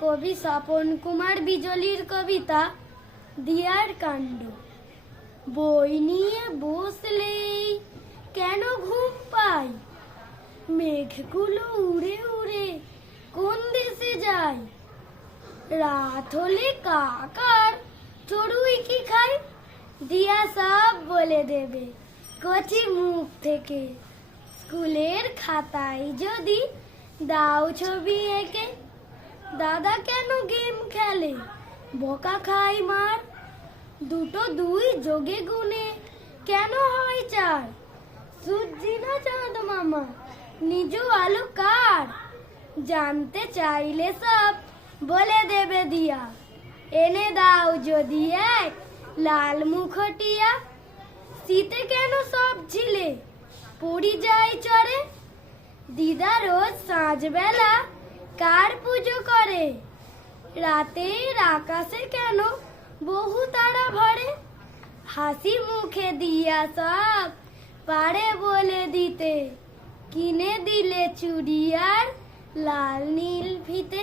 কবি স্বপন কুমার বিজলির কবিতা দিয়ার কাণ্ড। বই নিয়ে বসলেই কেন ঘুম পায়, মেঘগুলো উড়ে উড়ে কোন দেশে যায়। রাত হলে কাকার চড়ুই কি খায়, দিয়া সব বলে দেবে কচি মুখ থেকে। স্কুলের খাতায় যদি দাও ছবি এঁকে, দাদা কেন গেম খেলে বকা খায় মার। দুটো দুই যোগে গুণে কেন হয় চার, সূর্যি না চাঁদ মামা নিজ আলো কার। জানতে চাইলে সব বলে দেবে দিয়া, এনে দাও যদি এক লাল মুখটিয়া। শীতে কেন সব ঝিলে পড়ি যায় চরে, দিদা রোজ সাঁঝবেলা কার পুজো করে। রাতের আকাশে কেন বহু তারা ভরে, হাসি মুখে দিয়া সব পারে বলে দিতে। কিনে দিলে চুড়ি আর লাল নীল ফিতে।